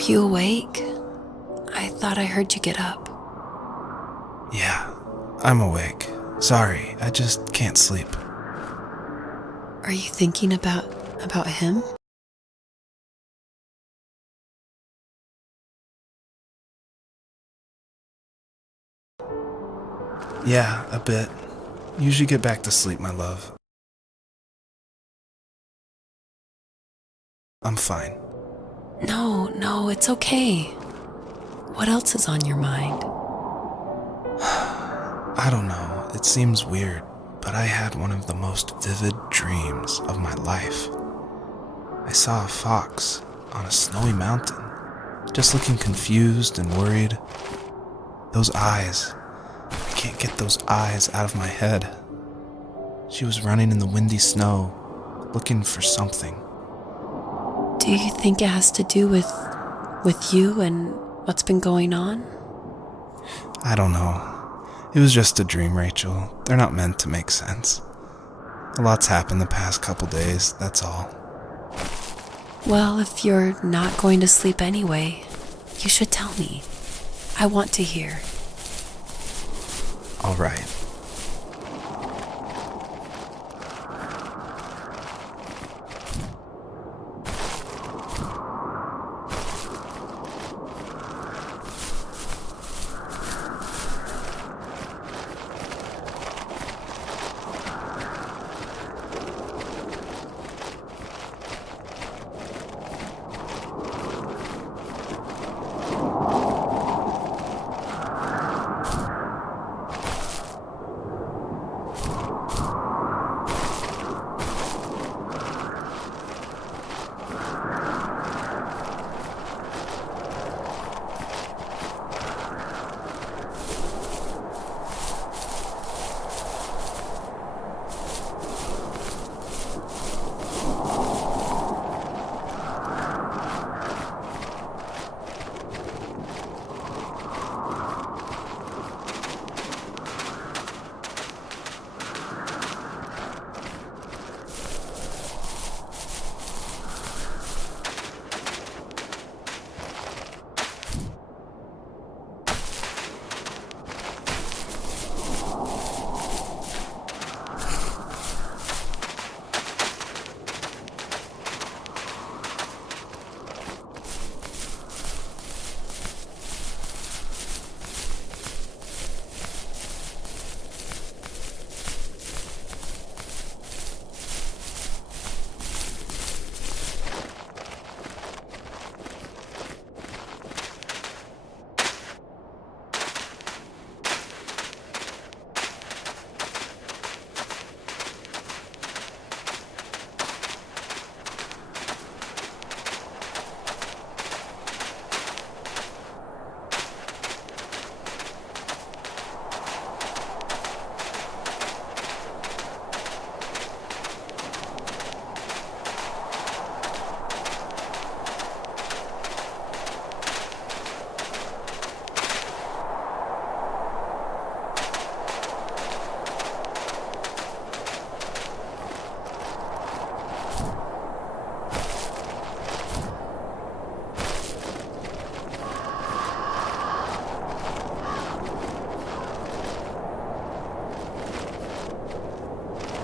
Are you awake? I thought I heard you get up. Yeah, I'm awake. Sorry, I just can't sleep. Are you thinking about him? Yeah, a bit. You should get back to sleep, my love. I'm fine. No, it's okay. What else is on your mind? I don't know, it seems weird, but I had one of the most vivid dreams of my life. I saw a fox on a snowy mountain, just looking confused and worried. Those eyes, I can't get those eyes out of my head. She was running in the windy snow, looking for something. Do you think it has to do with you and what's been going on? I don't know. It was just a dream, Rachel. They're not meant to make sense. A lot's happened the past couple days, that's all. Well, if you're not going to sleep anyway, you should tell me. I want to hear. All right.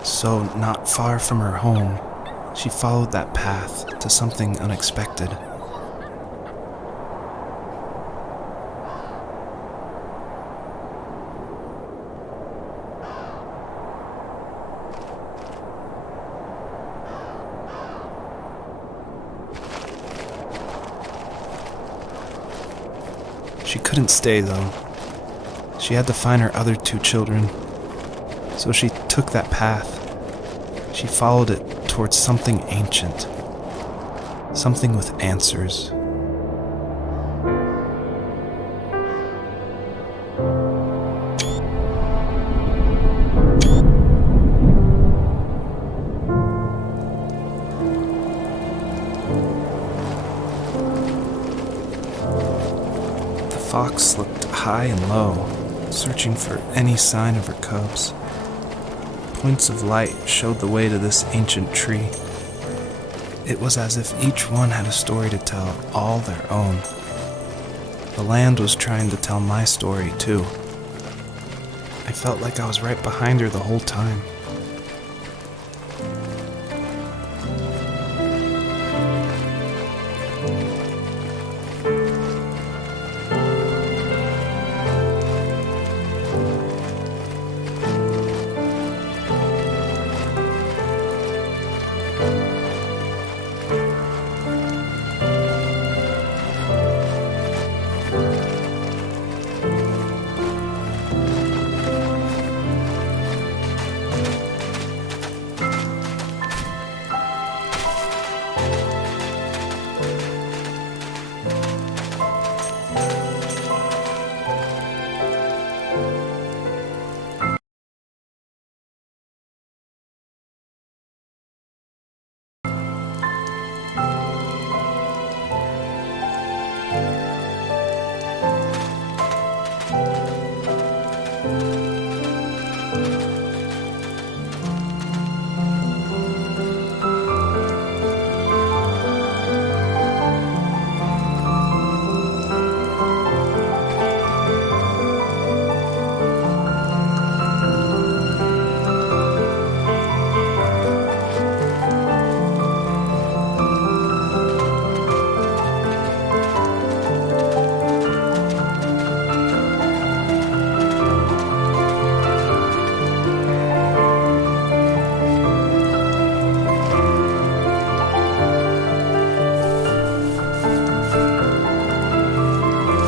So, not far from her home, she followed that path to something unexpected. She couldn't stay, though. She had to find her other two children. So she took that path. She followed it towards something ancient. Something with answers. The fox looked high and low, searching for any sign of her cubs. Points of light showed the way to this ancient tree. It was as if each one had a story to tell, all their own. The land was trying to tell my story, too. I felt like I was right behind her the whole time.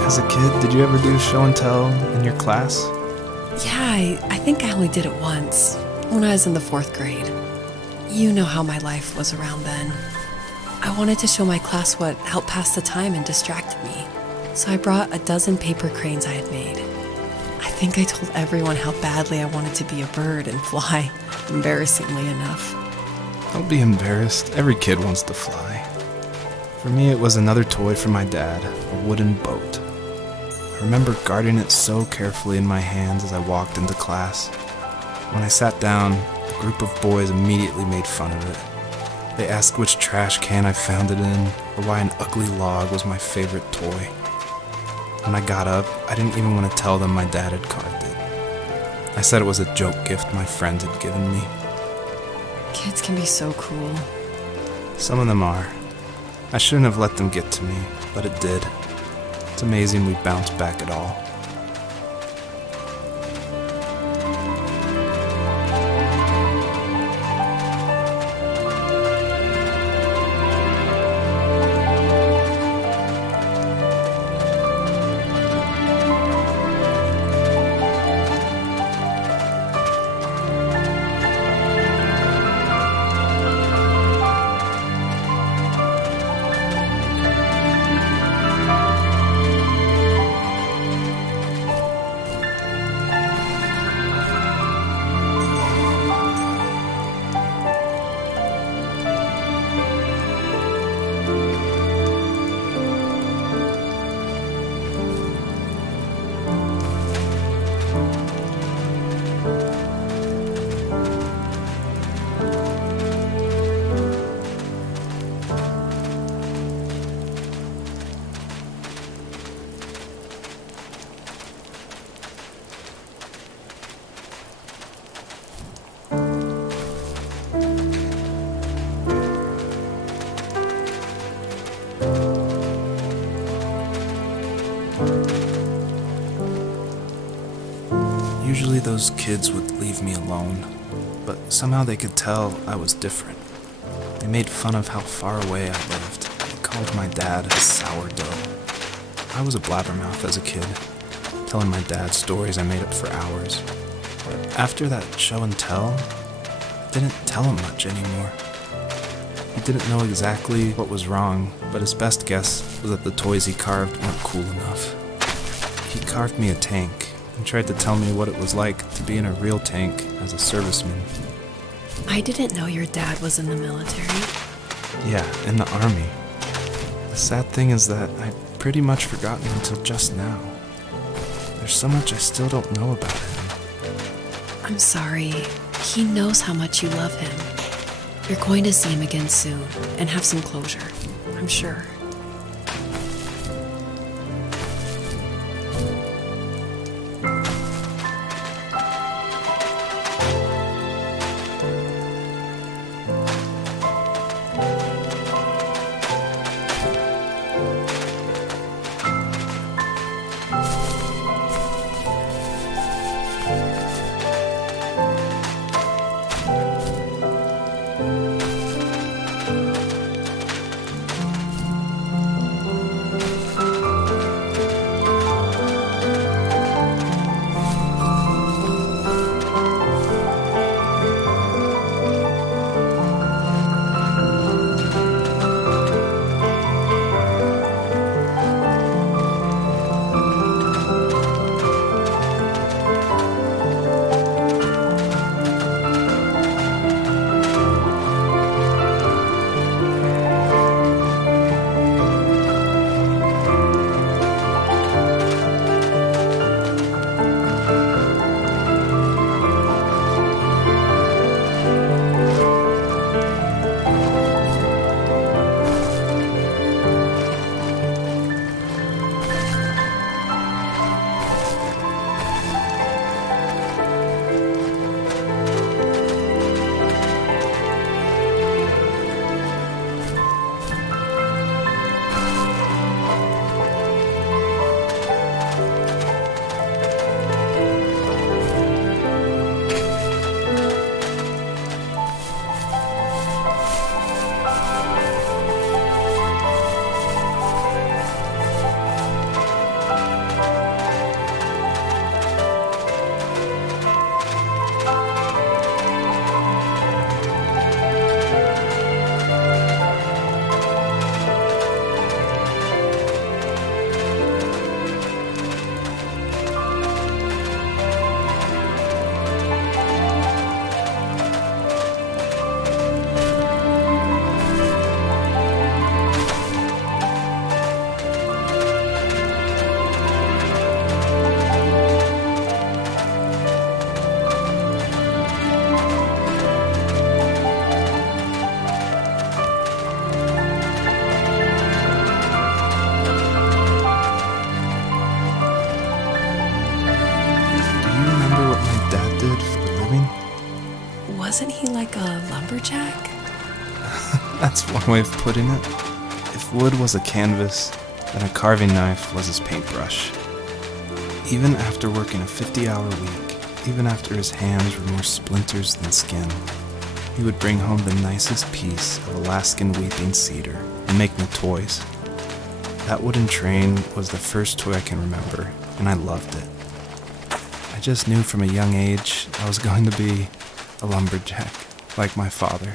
As a kid, did you ever do show and tell in your class? Yeah, I think I only did it once, when I was in the 4th grade. You know how my life was around then. I wanted to show my class what helped pass the time and distracted me, so I brought a dozen paper cranes I had made. I think I told everyone how badly I wanted to be a bird and fly, embarrassingly enough. Don't be embarrassed. Every kid wants to fly. For me, it was another toy from my dad, a wooden boat. I remember guarding it so carefully in my hands as I walked into class. When I sat down, a group of boys immediately made fun of it. They asked which trash can I found it in, or why an ugly log was my favorite toy. When I got up, I didn't even want to tell them my dad had carved it. I said it was a joke gift my friends had given me. Kids can be so cruel. Some of them are. I shouldn't have let them get to me, but it did. It's amazing we bounced back at all. Usually those kids would leave me alone, but somehow they could tell I was different. They made fun of how far away I lived. They called my dad a sourdough. I was a blabbermouth as a kid, telling my dad stories I made up for hours. But after that show and tell, I didn't tell him much anymore. He didn't know exactly what was wrong, but his best guess was that the toys he carved weren't cool enough. He carved me a tank and tried to tell me what it was like to be in a real tank as a serviceman. I didn't know your dad was in the military. Yeah, in the army. The sad thing is that I'd pretty much forgotten until just now. There's so much I still don't know about him. I'm sorry. He knows how much you love him. You're going to see him again soon and have some closure, I'm sure. Wasn't he like a lumberjack? That's one way of putting it. If wood was a canvas, then a carving knife was his paintbrush. Even after working a 50-hour week, even after his hands were more splinters than skin, he would bring home the nicest piece of Alaskan weeping cedar and make me toys. That wooden train was the first toy I can remember, and I loved it. I just knew from a young age I was going to be a lumberjack, like my father.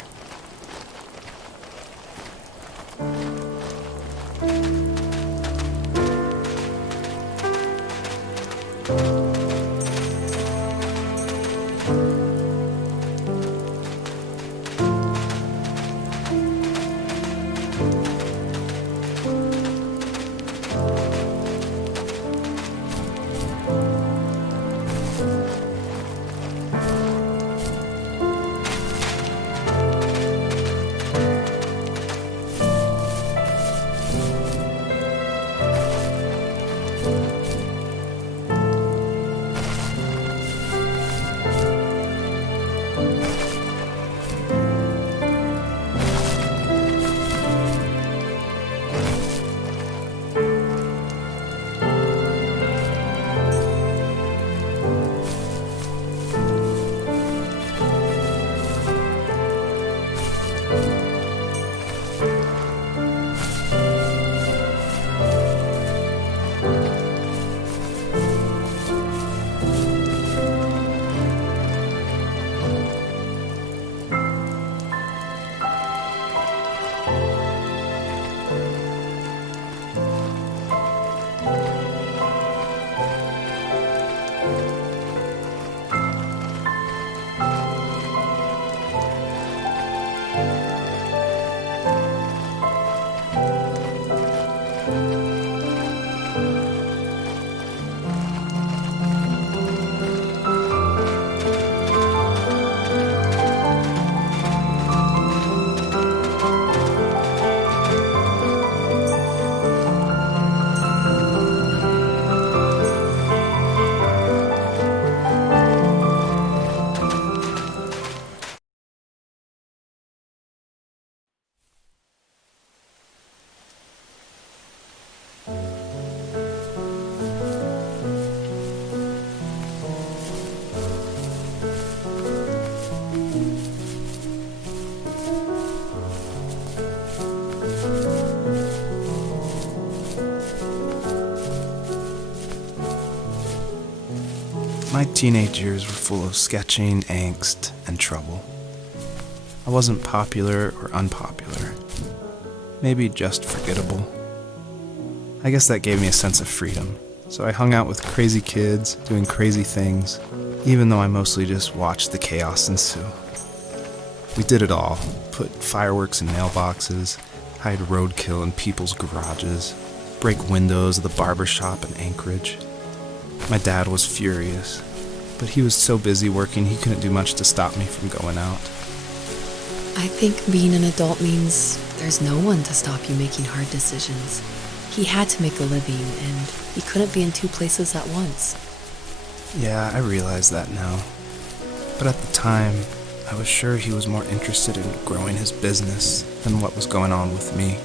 My teenage years were full of sketching, angst, and trouble. I wasn't popular or unpopular. Maybe just forgettable. I guess that gave me a sense of freedom, so I hung out with crazy kids, doing crazy things, even though I mostly just watched the chaos ensue. We did it all. Put fireworks in mailboxes, hide roadkill in people's garages, break windows of the barber shop in Anchorage. My dad was furious, but he was so busy working he couldn't do much to stop me from going out. I think being an adult means there's no one to stop you making hard decisions. He had to make a living, and he couldn't be in two places at once. Yeah, I realize that now. But at the time, I was sure he was more interested in growing his business than what was going on with me.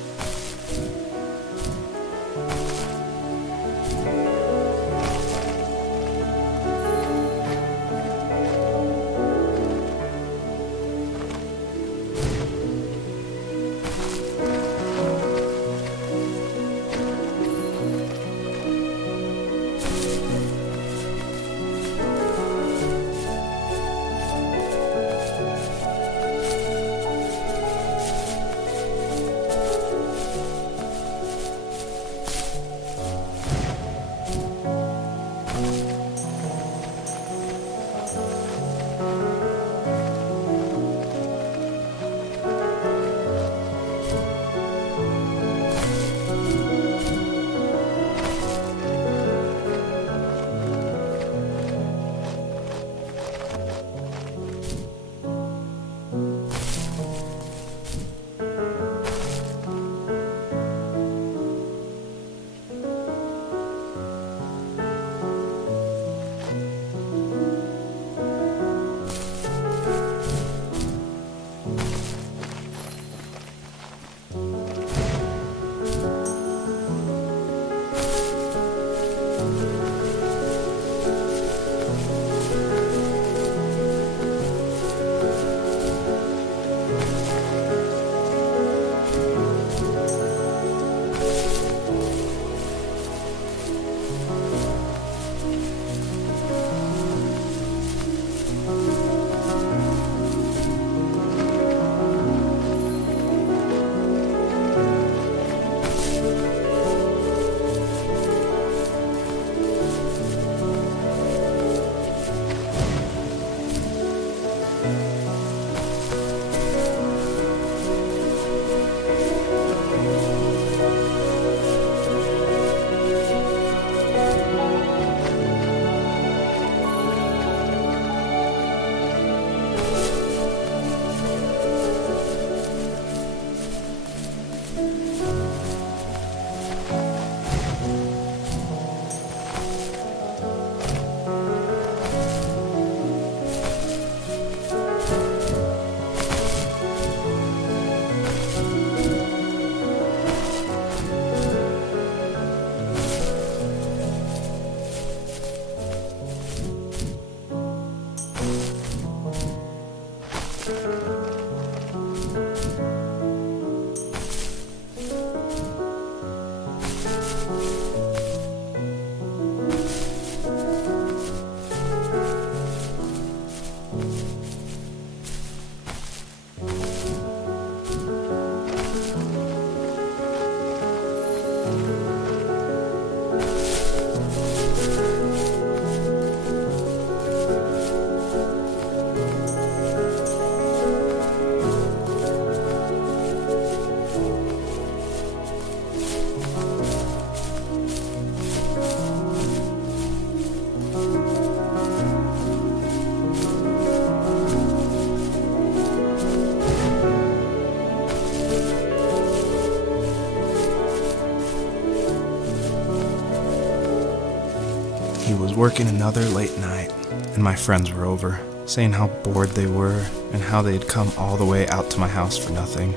He was working another late night, and my friends were over, saying how bored they were and how they had come all the way out to my house for nothing.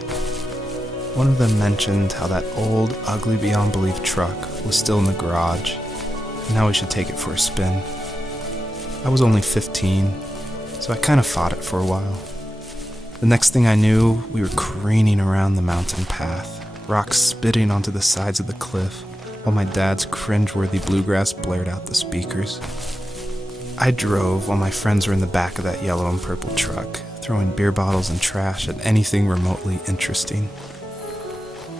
One of them mentioned how that old, ugly beyond belief truck was still in the garage, and how we should take it for a spin. I was only 15, so I kind of fought it for a while. The next thing I knew, we were careening around the mountain path, rocks spitting onto the sides of the cliff, while my dad's cringeworthy bluegrass blared out the speakers. I drove while my friends were in the back of that yellow and purple truck, throwing beer bottles and trash at anything remotely interesting.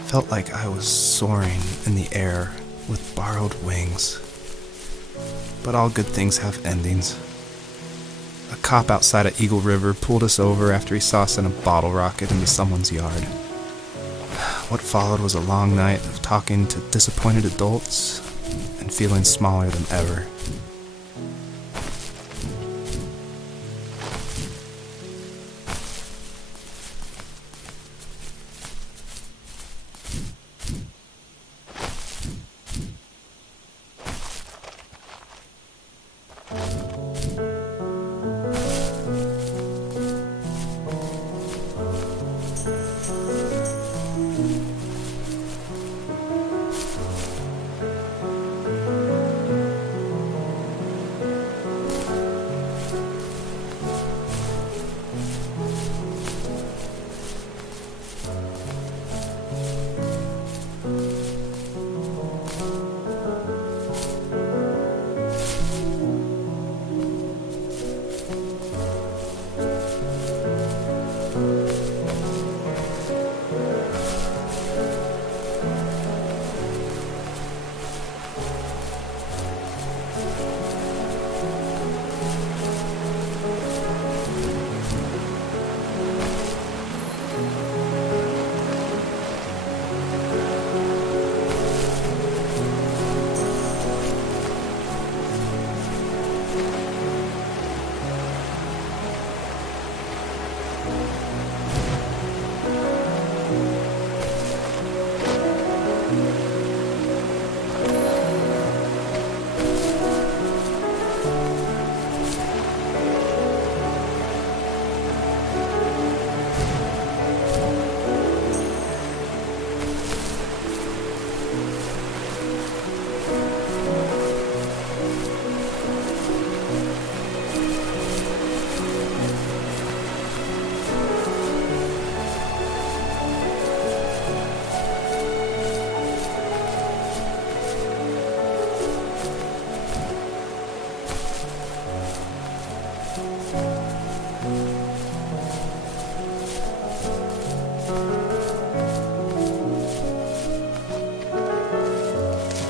Felt like I was soaring in the air with borrowed wings. But all good things have endings. A cop outside of Eagle River pulled us over after he saw us send a bottle rocket into someone's yard. What followed was a long night of talking to disappointed adults and feeling smaller than ever.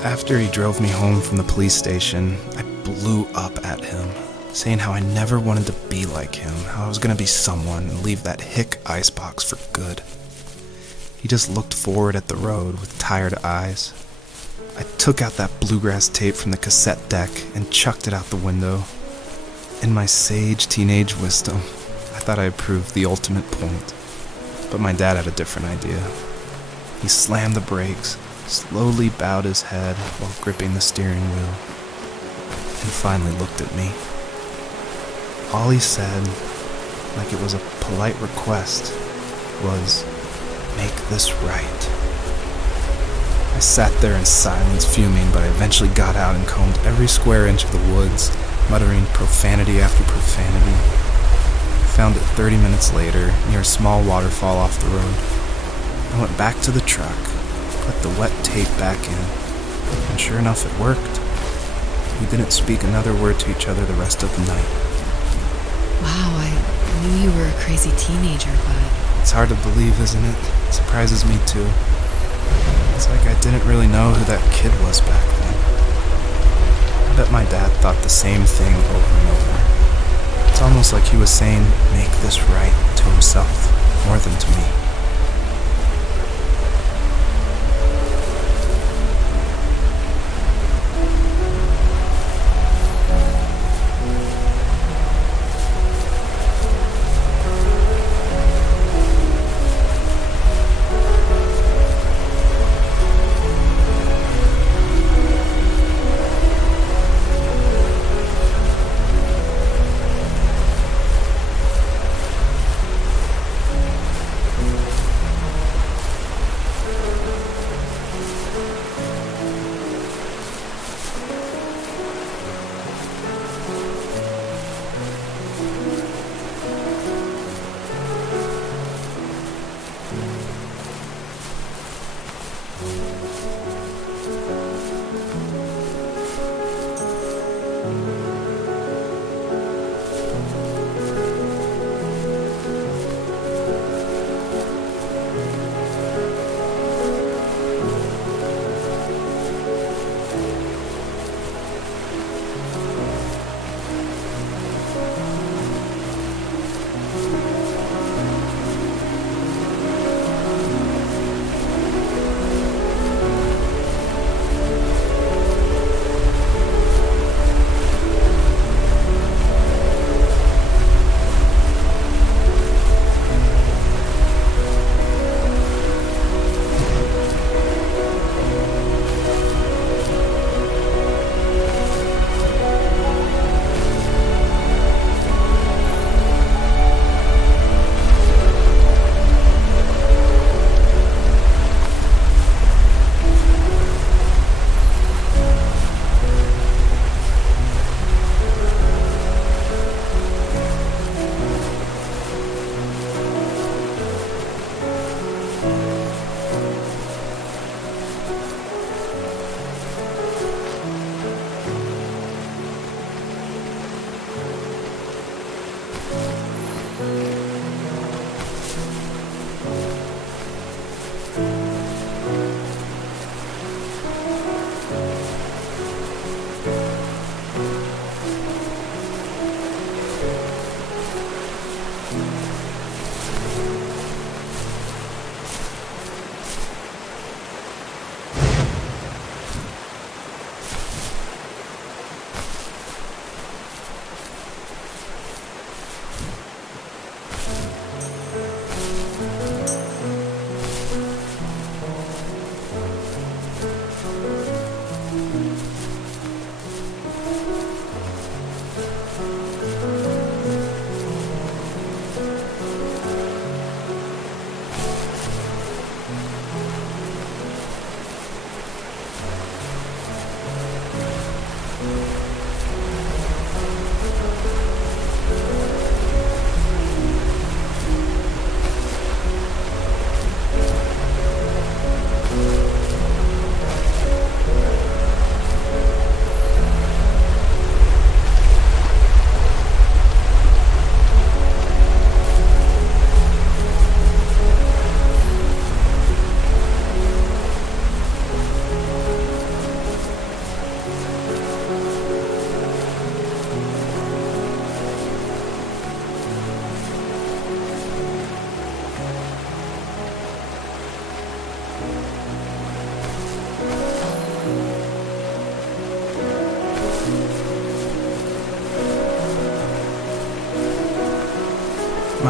After he drove me home from the police station, I blew up at him, saying how I never wanted to be like him, how I was going to be someone and leave that hick icebox for good. He just looked forward at the road with tired eyes. I took out that bluegrass tape from the cassette deck and chucked it out the window. In my sage teenage wisdom, I thought I had proved the ultimate point. But my dad had a different idea. He slammed the brakes, slowly bowed his head while gripping the steering wheel, and finally looked at me. All he said, like it was a polite request, was, "Make this right." I sat there in silence, fuming, but I eventually got out and combed every square inch of the woods, muttering profanity after profanity. I found it 30 minutes later, near a small waterfall off the road. I went back to the truck, put the wet tape back in, and sure enough it worked. We didn't speak another word to each other the rest of the night. Wow, I knew you were a crazy teenager, but... It's hard to believe, isn't it? It surprises me too. It's like I didn't really know who that kid was back then. I bet my dad thought the same thing over and over. It's almost like he was saying, "Make this right," to himself, more than to me.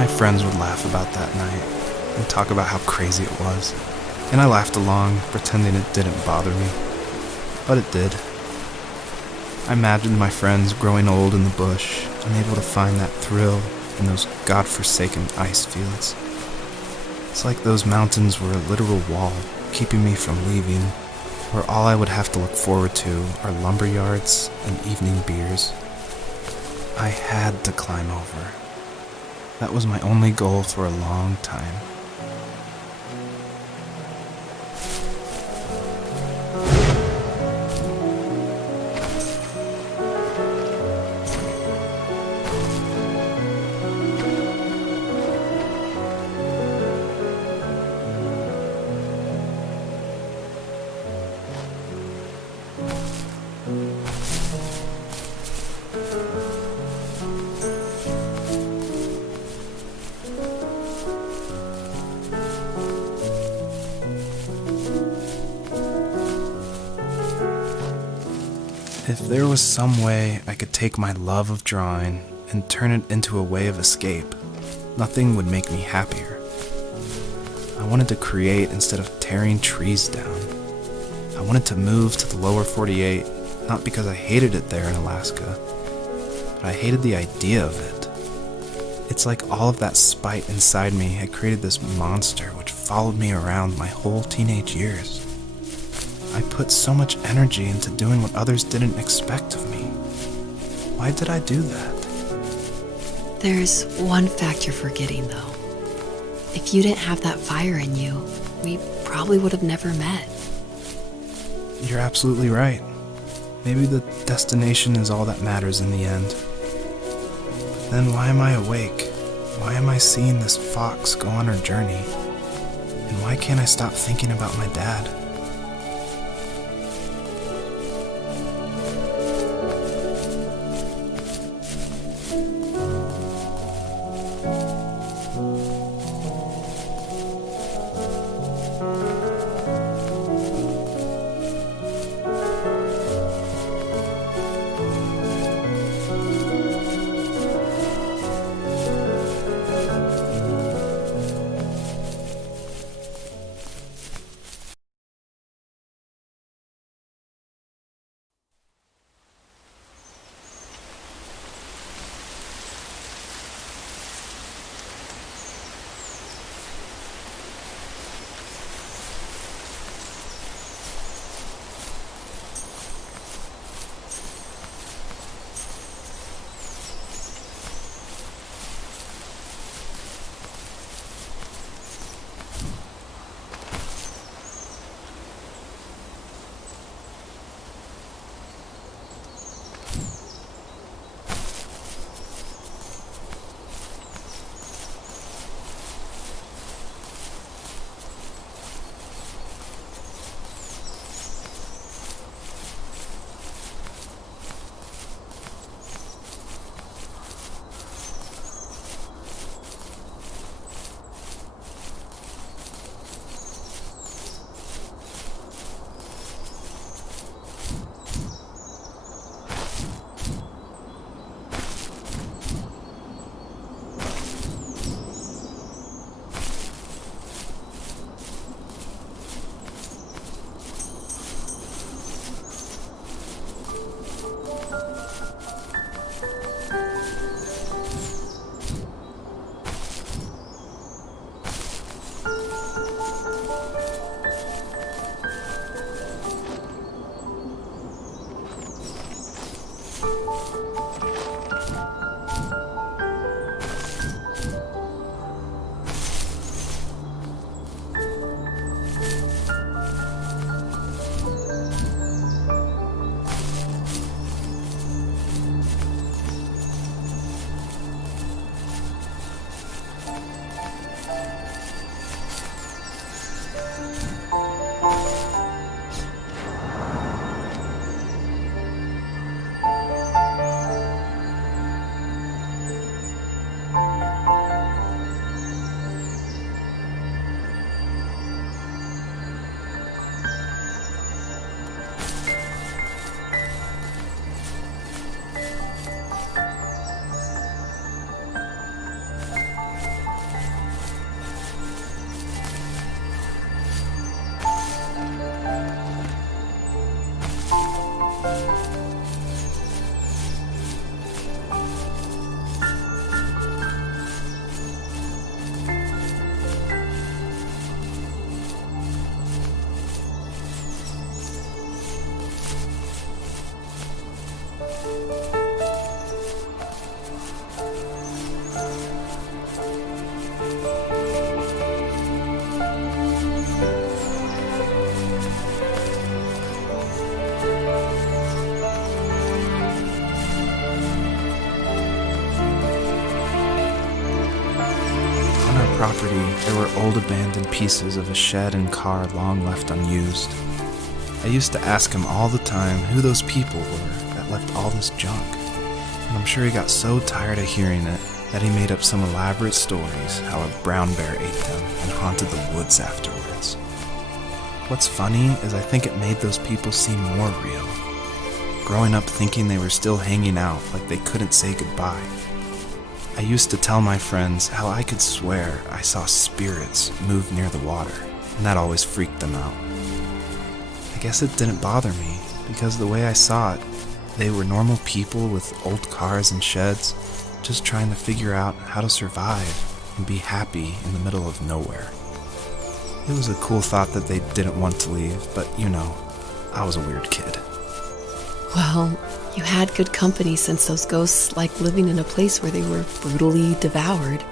my friends would laugh about that night and talk about how crazy it was, and I laughed along, pretending it didn't bother me. But it did. I imagined my friends growing old in the bush, unable to find that thrill in those godforsaken ice fields. It's like those mountains were a literal wall, keeping me from leaving, where all I would have to look forward to are lumber yards and evening beers. I had to climb over. That was my only goal for a long time. If there was some way I could take my love of drawing and turn it into a way of escape, nothing would make me happier. I wanted to create instead of tearing trees down. I wanted to move to the lower 48, not because I hated it there in Alaska, but I hated the idea of it. It's like all of that spite inside me had created this monster which followed me around my whole teenage years. I put so much energy into doing what others didn't expect of me. Why did I do that? There's one fact you're forgetting, though. If you didn't have that fire in you, we probably would have never met. You're absolutely right. Maybe the destination is all that matters in the end. But then why am I awake? Why am I seeing this fox go on her journey? And why can't I stop thinking about my dad? On our property, there were old abandoned pieces of a shed and car long left unused. I used to ask him all the time who those people were that left all this junk, and I'm sure he got so tired of hearing it that he made up some elaborate stories how a brown bear ate them and haunted the woods afterwards. What's funny is I think it made those people seem more real, growing up thinking they were still hanging out like they couldn't say goodbye. I used to tell my friends how I could swear I saw spirits move near the water, and that always freaked them out. I guess it didn't bother me, because the way I saw it, they were normal people with old cars and sheds, just trying to figure out how to survive and be happy in the middle of nowhere. It was a cool thought that they didn't want to leave, but I was a weird kid. Well, you had good company since those ghosts liked living in a place where they were brutally devoured.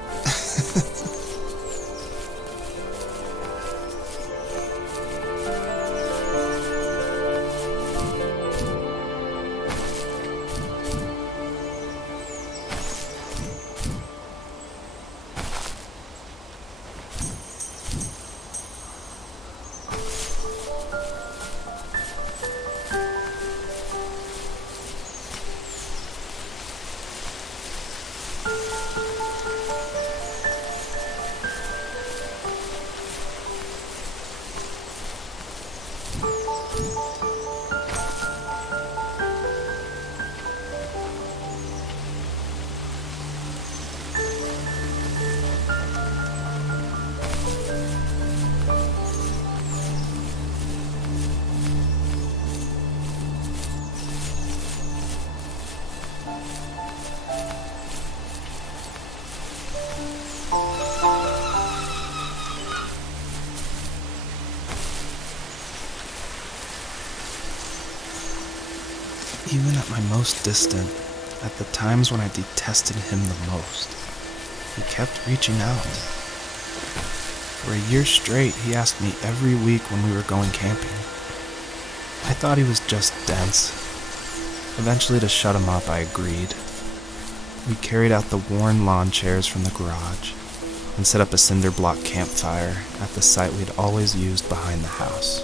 Even at my most distant, at the times when I detested him the most, he kept reaching out. For a year straight, he asked me every week when we were going camping. I thought he was just dense. Eventually, to shut him up, I agreed. We carried out the worn lawn chairs from the garage and set up a cinder block campfire at the site we'd always used behind the house.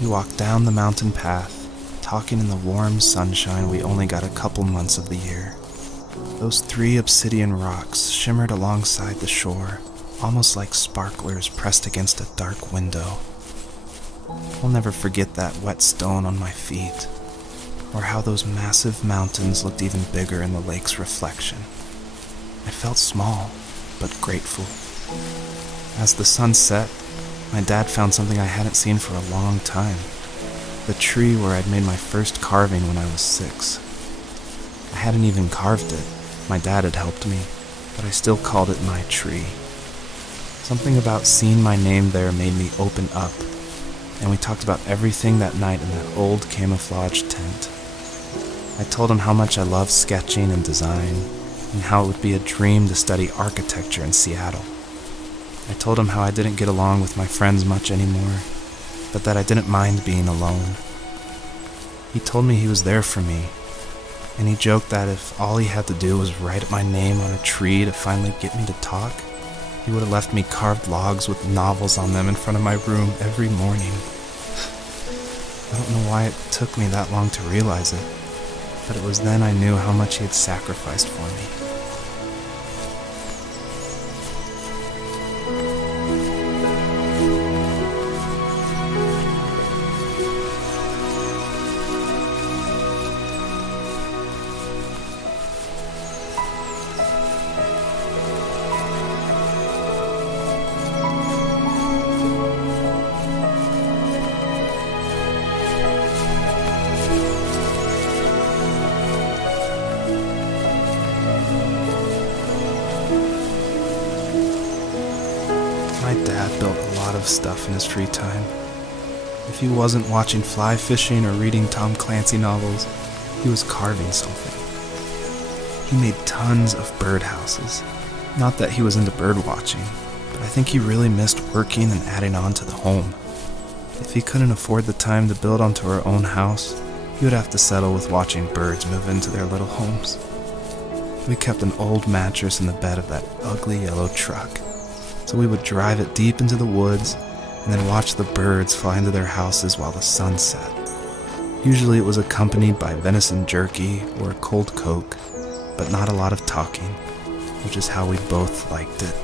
We walked down the mountain path, talking in the warm sunshine we only got a couple months of the year. Those 3 obsidian rocks shimmered alongside the shore, almost like sparklers pressed against a dark window. I'll never forget that wet stone on my feet, or how those massive mountains looked even bigger in the lake's reflection. I felt small, but grateful. As the sun set, my dad found something I hadn't seen for a long time. The tree where I'd made my first carving when I was 6. I hadn't even carved it. My dad had helped me, but I still called it my tree. Something about seeing my name there made me open up, and we talked about everything that night in that old camouflage tent. I told him how much I loved sketching and design, and how it would be a dream to study architecture in Seattle. I told him how I didn't get along with my friends much anymore, but that I didn't mind being alone. He told me he was there for me, and he joked that if all he had to do was write my name on a tree to finally get me to talk, he would have left me carved logs with novels on them in front of my room every morning. I don't know why it took me that long to realize it, but it was then I knew how much he had sacrificed for me. My dad built a lot of stuff in his free time. If he wasn't watching fly fishing or reading Tom Clancy novels, he was carving something. He made tons of birdhouses. Not that he was into bird watching, but I think he really missed working and adding on to the home. If he couldn't afford the time to build onto our own house, he would have to settle with watching birds move into their little homes. We kept an old mattress in the bed of that ugly yellow truck, so we would drive it deep into the woods and then watch the birds fly into their houses while the sun set. Usually it was accompanied by venison jerky or a cold Coke, but not a lot of talking, which is how we both liked it.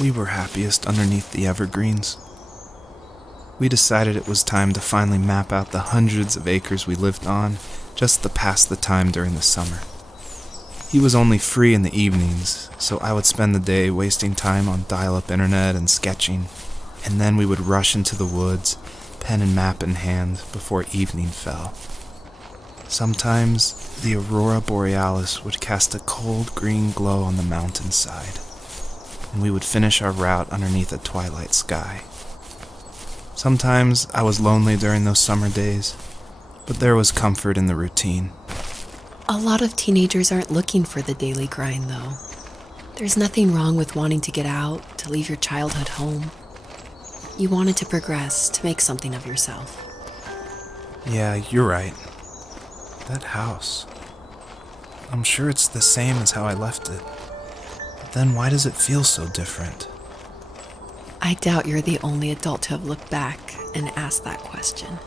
We were happiest underneath the evergreens. We decided it was time to finally map out the hundreds of acres we lived on just to pass the time during the summer. He was only free in the evenings, so I would spend the day wasting time on dial-up internet and sketching, and then we would rush into the woods, pen and map in hand, before evening fell. Sometimes the aurora borealis would cast a cold green glow on the mountainside, and we would finish our route underneath a twilight sky. Sometimes I was lonely during those summer days, but there was comfort in the routine. A lot of teenagers aren't looking for the daily grind, though. There's nothing wrong with wanting to get out, to leave your childhood home. You wanted to progress, to make something of yourself. Yeah, you're right. That house. I'm sure it's the same as how I left it. But then why does it feel so different? I doubt you're the only adult to have looked back and asked that question.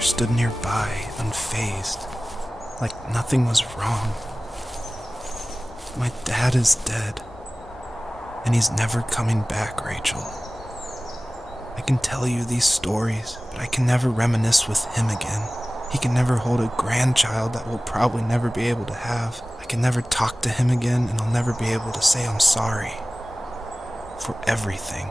sister stood nearby, unfazed, like nothing was wrong. My dad is dead, and he's never coming back, Rachel. I can tell you these stories, but I can never reminisce with him again. He can never hold a grandchild that we'll probably never be able to have. I can never talk to him again, and I'll never be able to say I'm sorry for everything.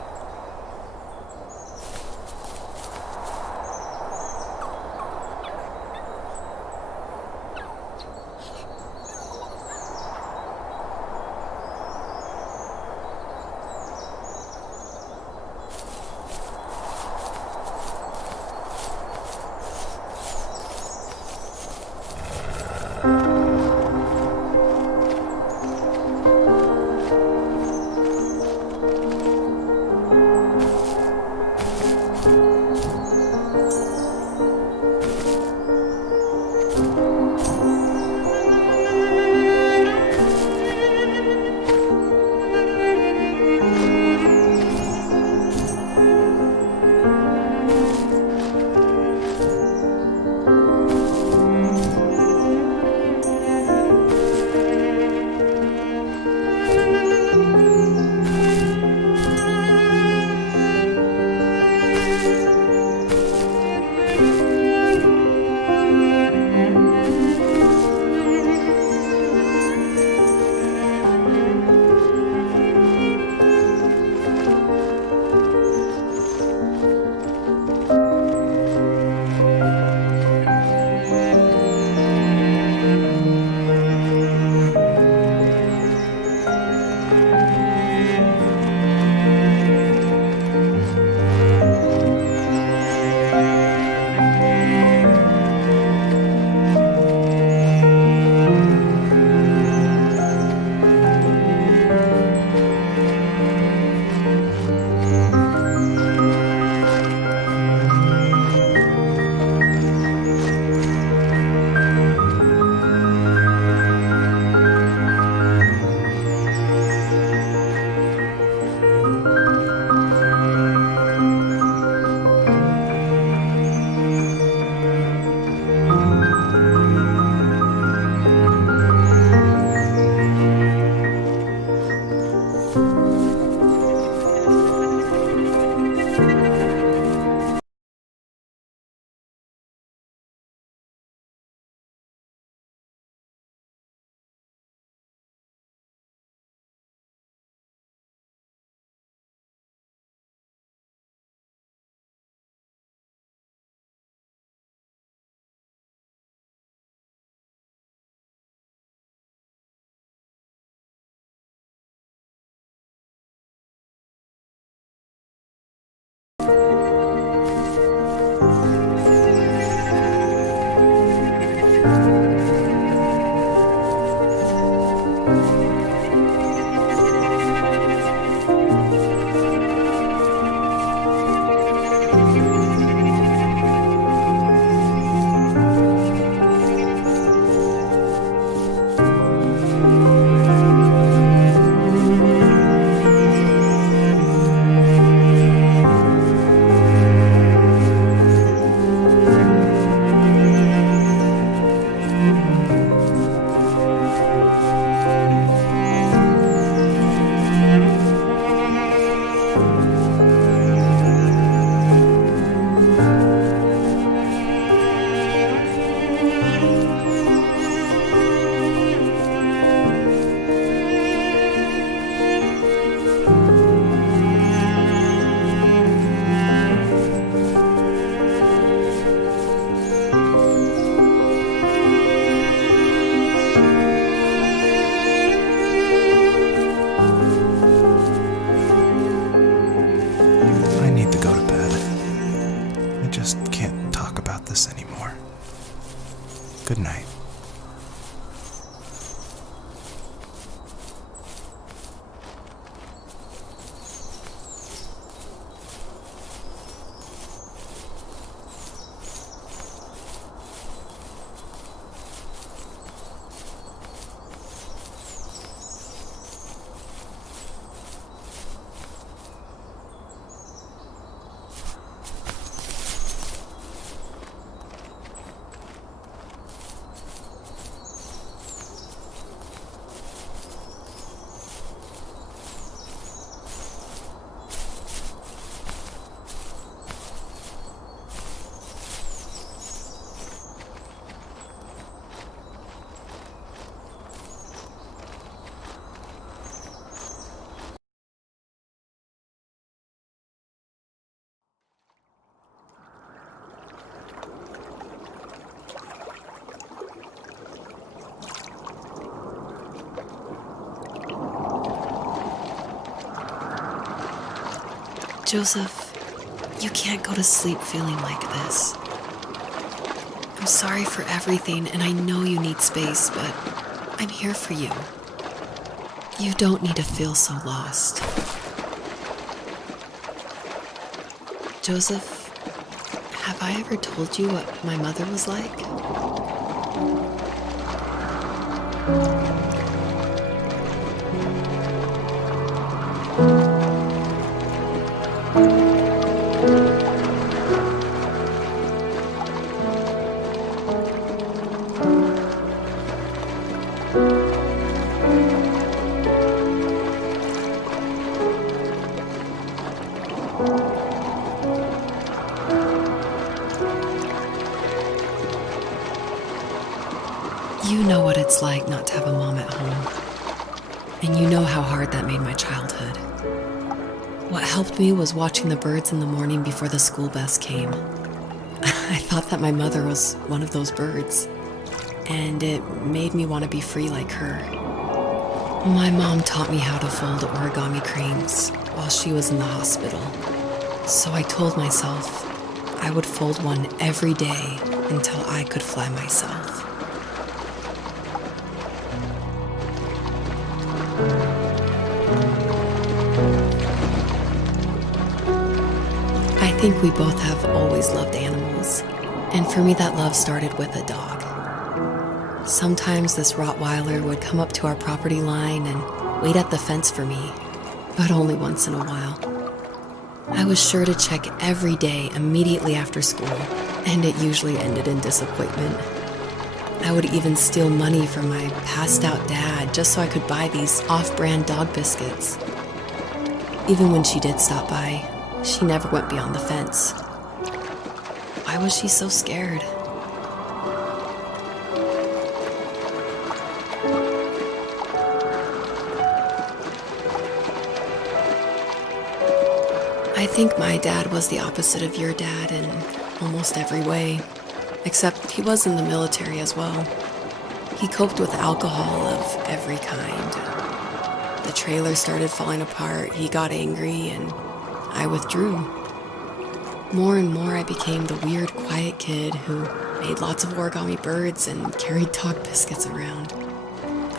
Good night. Joseph, you can't go to sleep feeling like this. I'm sorry for everything, and I know you need space, but I'm here for you. You don't need to feel so lost. Joseph, have I ever told you what my mother was like? You know what it's like not to have a mom at home. And you know how hard that made my childhood. What helped me was watching the birds in the morning before the school bus came. I thought that my mother was one of those birds, and it made me want to be free like her. My mom taught me how to fold origami cranes while she was in the hospital. So I told myself I would fold one every day until I could fly myself. I think we both have always loved animals, and for me that love started with a dog. Sometimes this Rottweiler would come up to our property line and wait at the fence for me, but only once in a while. I was sure to check every day immediately after school, and it usually ended in disappointment. I would even steal money from my passed out dad just so I could buy these off-brand dog biscuits. Even when she did stop by, she never went beyond the fence. Why was she so scared? I think my dad was the opposite of your dad in almost every way, except he was in the military as well. He coped with alcohol of every kind. The trailer started falling apart, he got angry, and I withdrew. More and more I became the weird, quiet kid who made lots of origami birds and carried dog biscuits around.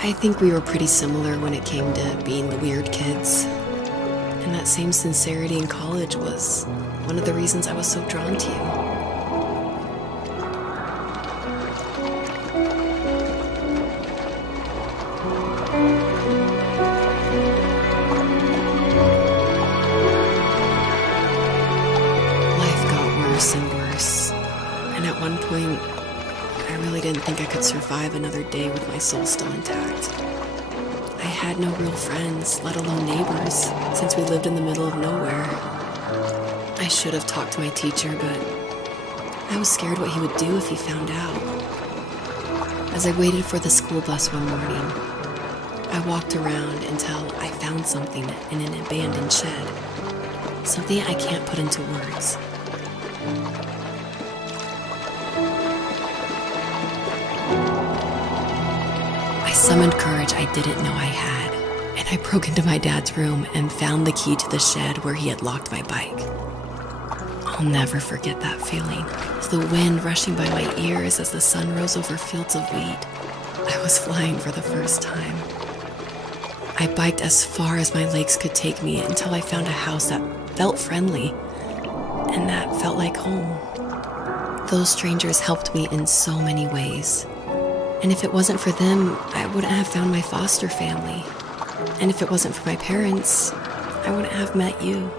I think we were pretty similar when it came to being the weird kids. And that same sincerity in college was one of the reasons I was so drawn to you. Life got worse and worse. And at one point, I really didn't think I could survive another day with my soul still intact. I had no real friends, let alone neighbors, since we lived in the middle of nowhere. I should have talked to my teacher, but I was scared what he would do if he found out. As I waited for the school bus one morning, I walked around until I found something in an abandoned shed. Something I can't put into words. I summoned courage I didn't know I had, and I broke into my dad's room and found the key to the shed where he had locked my bike. I'll never forget that feeling. The wind rushing by my ears as the sun rose over fields of wheat. I was flying for the first time. I biked as far as my legs could take me until I found a house that felt friendly, and that felt like home. Those strangers helped me in so many ways. And if it wasn't for them, I wouldn't have found my foster family. And if it wasn't for my parents, I wouldn't have met you.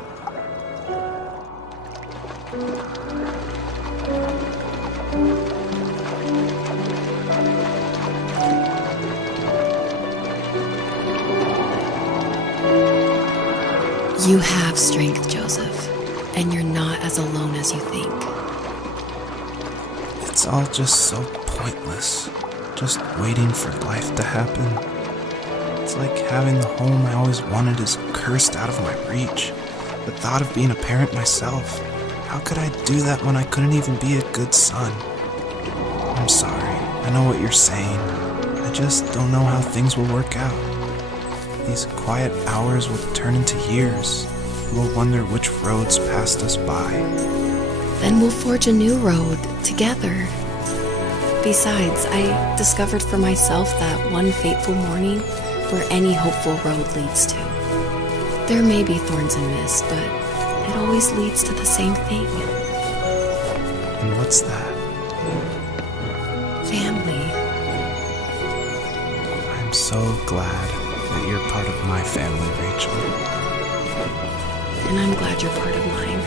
You have strength, Joseph, and you're not as alone as you think. It's all just so pointless. Just waiting for life to happen. It's like having the home I always wanted is cursed out of my reach. The thought of being a parent myself. How could I do that when I couldn't even be a good son? I'm sorry. I know what you're saying. I just don't know how things will work out. These quiet hours will turn into years. We'll wonder which roads passed us by. Then we'll forge a new road together. Besides, I discovered for myself that one fateful morning where any hopeful road leads to. There may be thorns and mist, but it always leads to the same thing. And what's that? Family. I'm so glad that you're part of my family, Rachel. And I'm glad you're part of mine.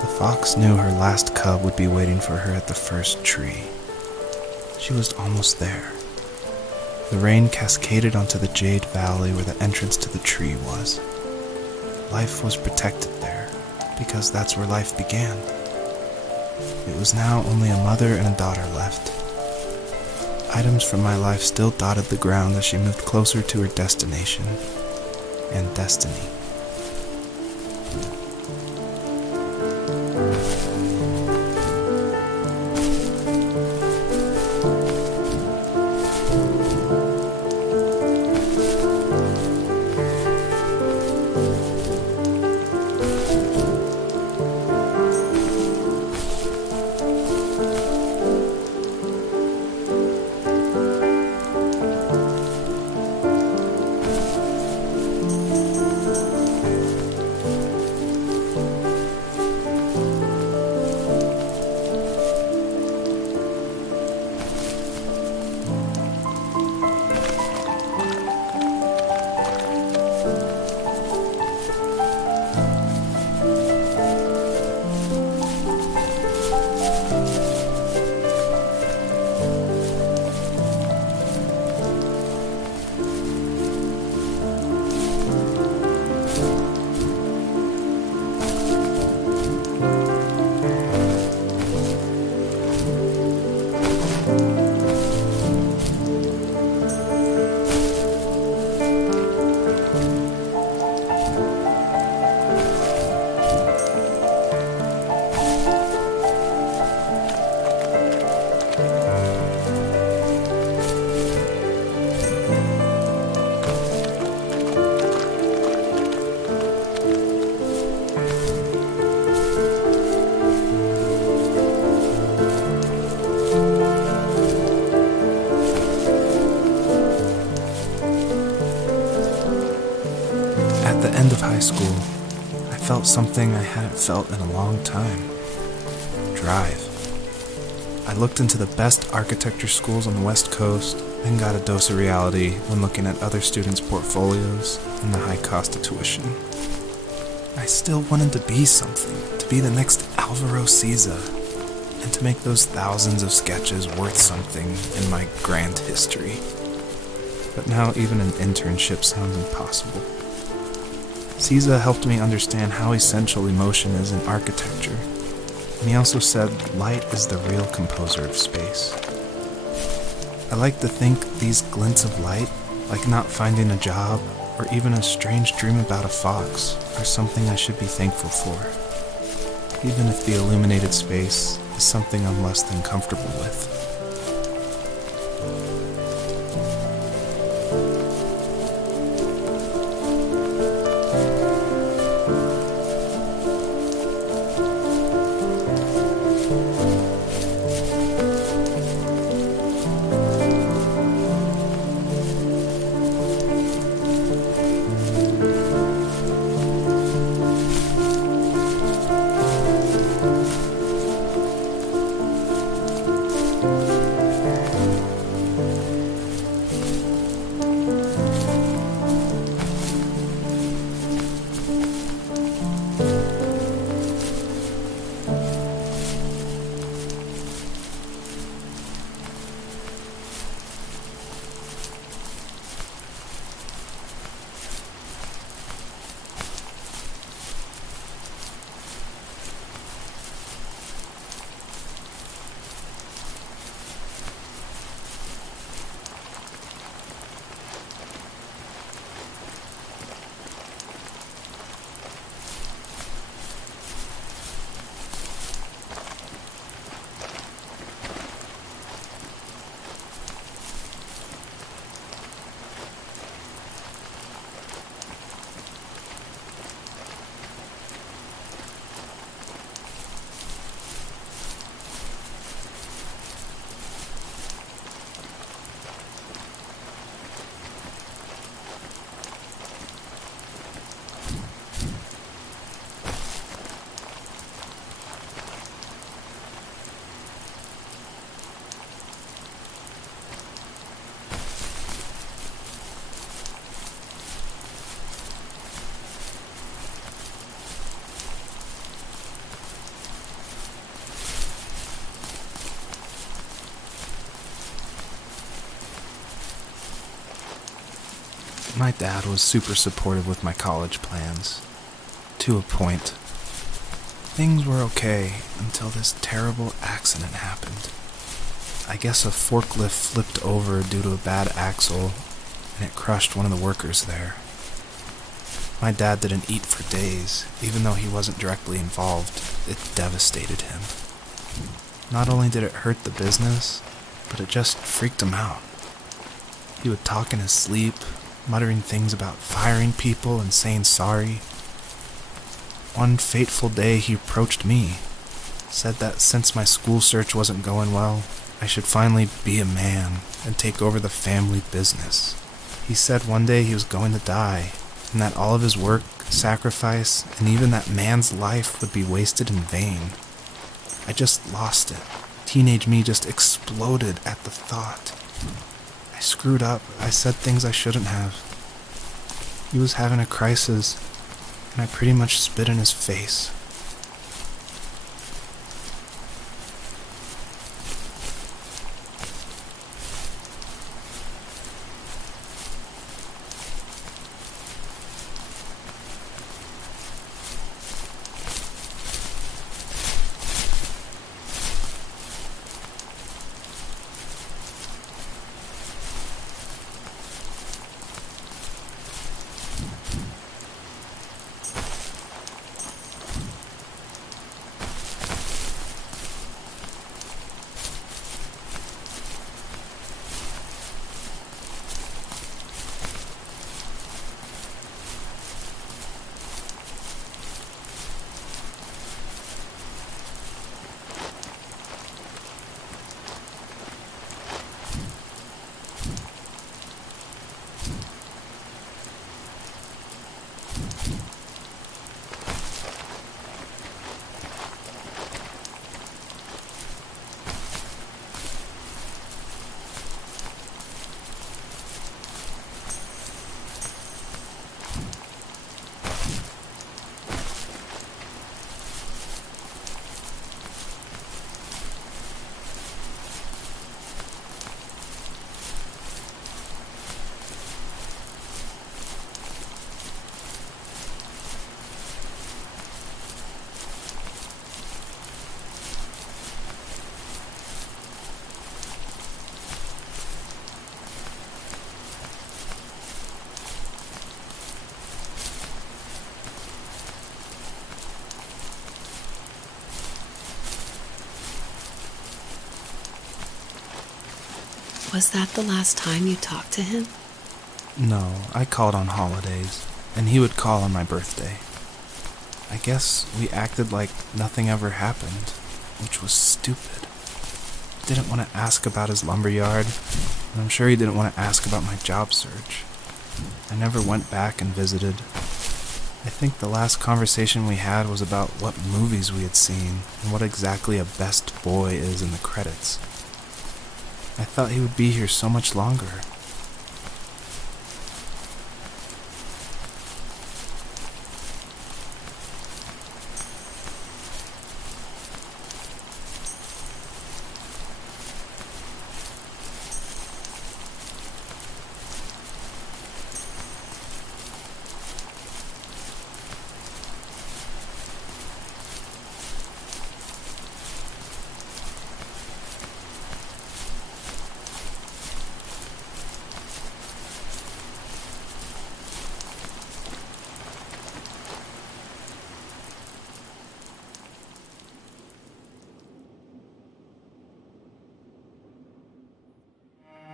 The fox knew her last cub would be waiting for her at the first tree. She was almost there. The rain cascaded onto the Jade Valley where the entrance to the tree was. Life was protected there, because that's where life began. It was now only a mother and a daughter left. Items from my life still dotted the ground as she moved closer to her destination and destiny. At the end of high school, I felt something I hadn't felt in a long time. Drive. I looked into the best architecture schools on the West Coast, then got a dose of reality when looking at other students' portfolios and the high cost of tuition. I still wanted to be something, to be the next Alvaro Siza, and to make those thousands of sketches worth something in my grand history. But now even an internship sounds impossible. Siza helped me understand how essential emotion is in architecture, and he also said light is the real composer of space. I like to think these glints of light, like not finding a job or even a strange dream about a fox, are something I should be thankful for, even if the illuminated space is something I'm less than comfortable with. My dad was super supportive with my college plans, to a point. Things were okay until this terrible accident happened. I guess a forklift flipped over due to a bad axle, and it crushed one of the workers there. My dad didn't eat for days, even though he wasn't directly involved. It devastated him. Not only did it hurt the business, but it just freaked him out. He would talk in his sleep, muttering things about firing people and saying sorry. One fateful day he approached me, said that since my school search wasn't going well, I should finally be a man and take over the family business. He said one day he was going to die, and that all of his work, sacrifice, and even that man's life would be wasted in vain. I just lost it. Teenage me just exploded at the thought. I screwed up. I said things I shouldn't have. He was having a crisis, and I pretty much spit in his face. Was that the last time you talked to him? No, I called on holidays, and he would call on my birthday. I guess we acted like nothing ever happened, which was stupid. Didn't want to ask about his lumberyard, and I'm sure he didn't want to ask about my job search. I never went back and visited. I think the last conversation we had was about what movies we had seen and what exactly a best boy is in the credits. I thought he would be here so much longer.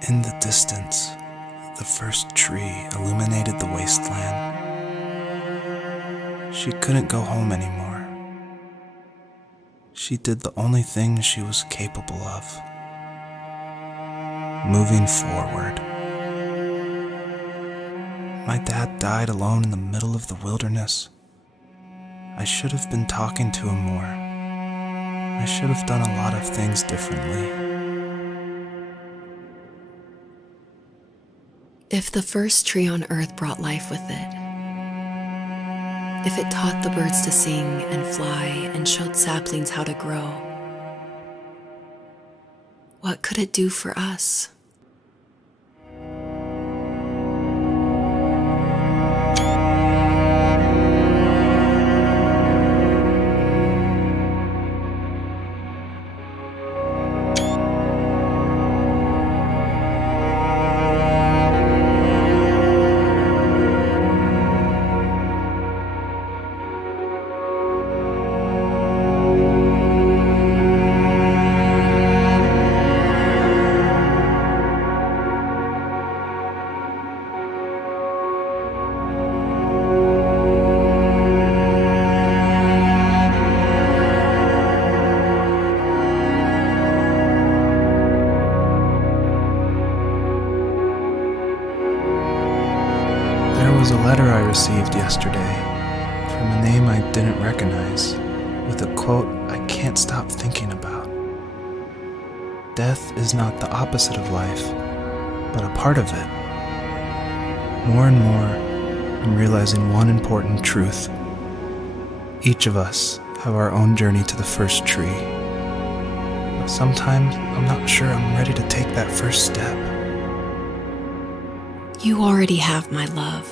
In the distance, the first tree illuminated the wasteland. She couldn't go home anymore. She did the only thing she was capable of: moving forward. My dad died alone in the middle of the wilderness. I should have been talking to him more. I should have done a lot of things differently. If the first tree on earth brought life with it, if it taught the birds to sing and fly and showed saplings how to grow, what could it do for us? There was a letter I received yesterday from a name I didn't recognize, with a quote I can't stop thinking about. Death is not the opposite of life, but a part of it. More and more, I'm realizing one important truth. Each of us have our own journey to the first tree. But sometimes I'm not sure I'm ready to take that first step. You already have my love.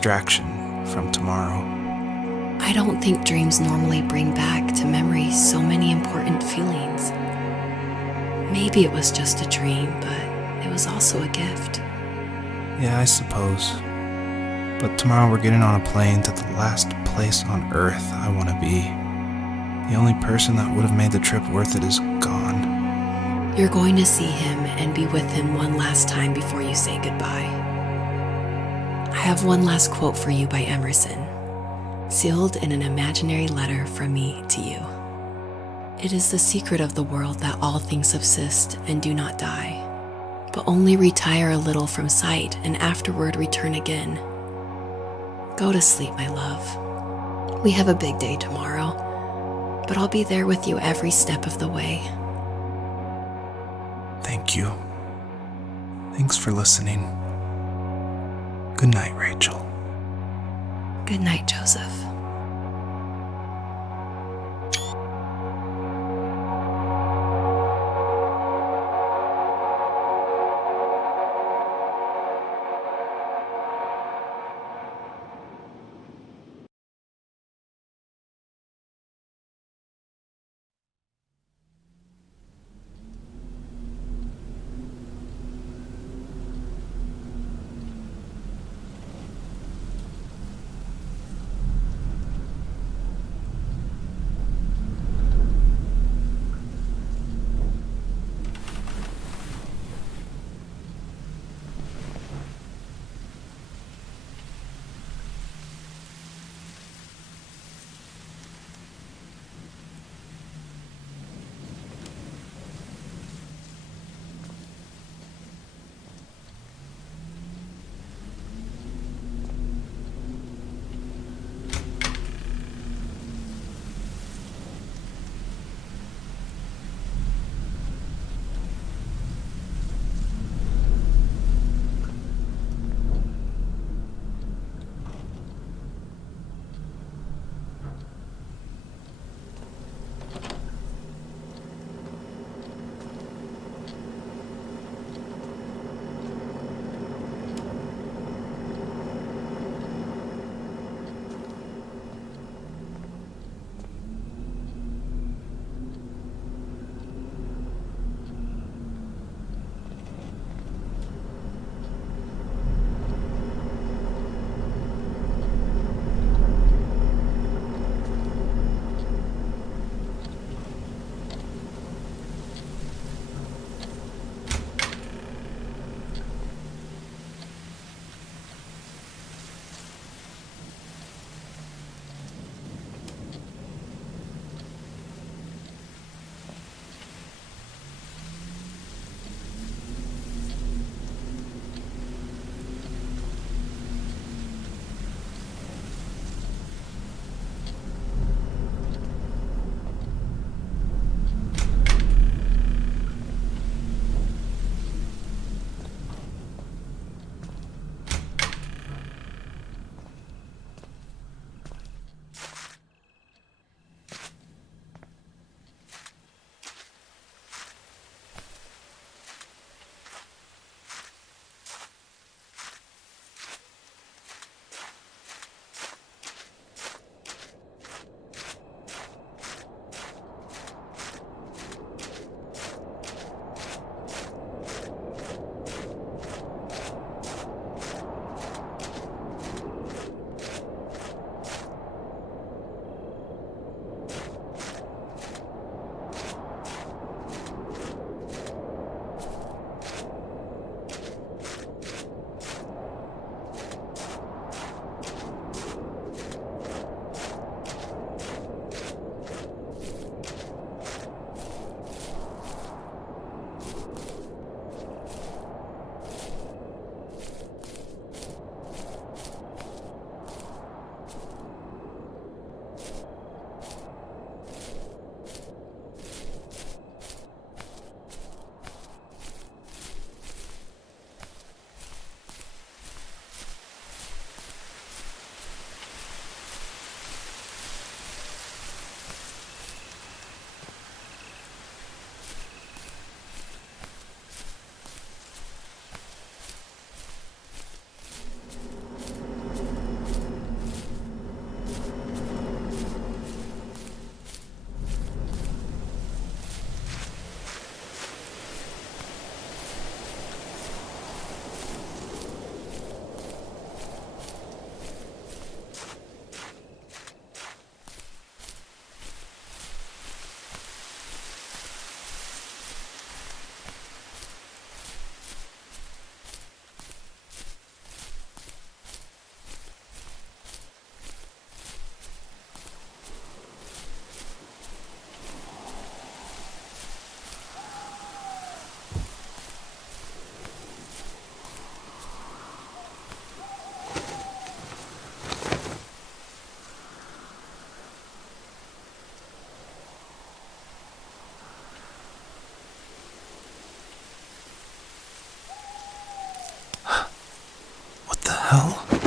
distraction from tomorrow. I don't think dreams normally bring back to memory so many important feelings. Maybe it was just a dream, but it was also a gift. Yeah, I suppose. But tomorrow we're getting on a plane to the last place on Earth I want to be. The only person that would have made the trip worth it is gone. You're going to see him and be with him one last time before you say goodbye. I have one last quote for you by Emerson, sealed in an imaginary letter from me to you. It is the secret of the world that all things subsist and do not die, but only retire a little from sight and afterward return again. Go to sleep, my love. We have a big day tomorrow, but I'll be there with you every step of the way. Thank you. Thanks for listening. Good night, Rachel. Good night, Joseph. hell?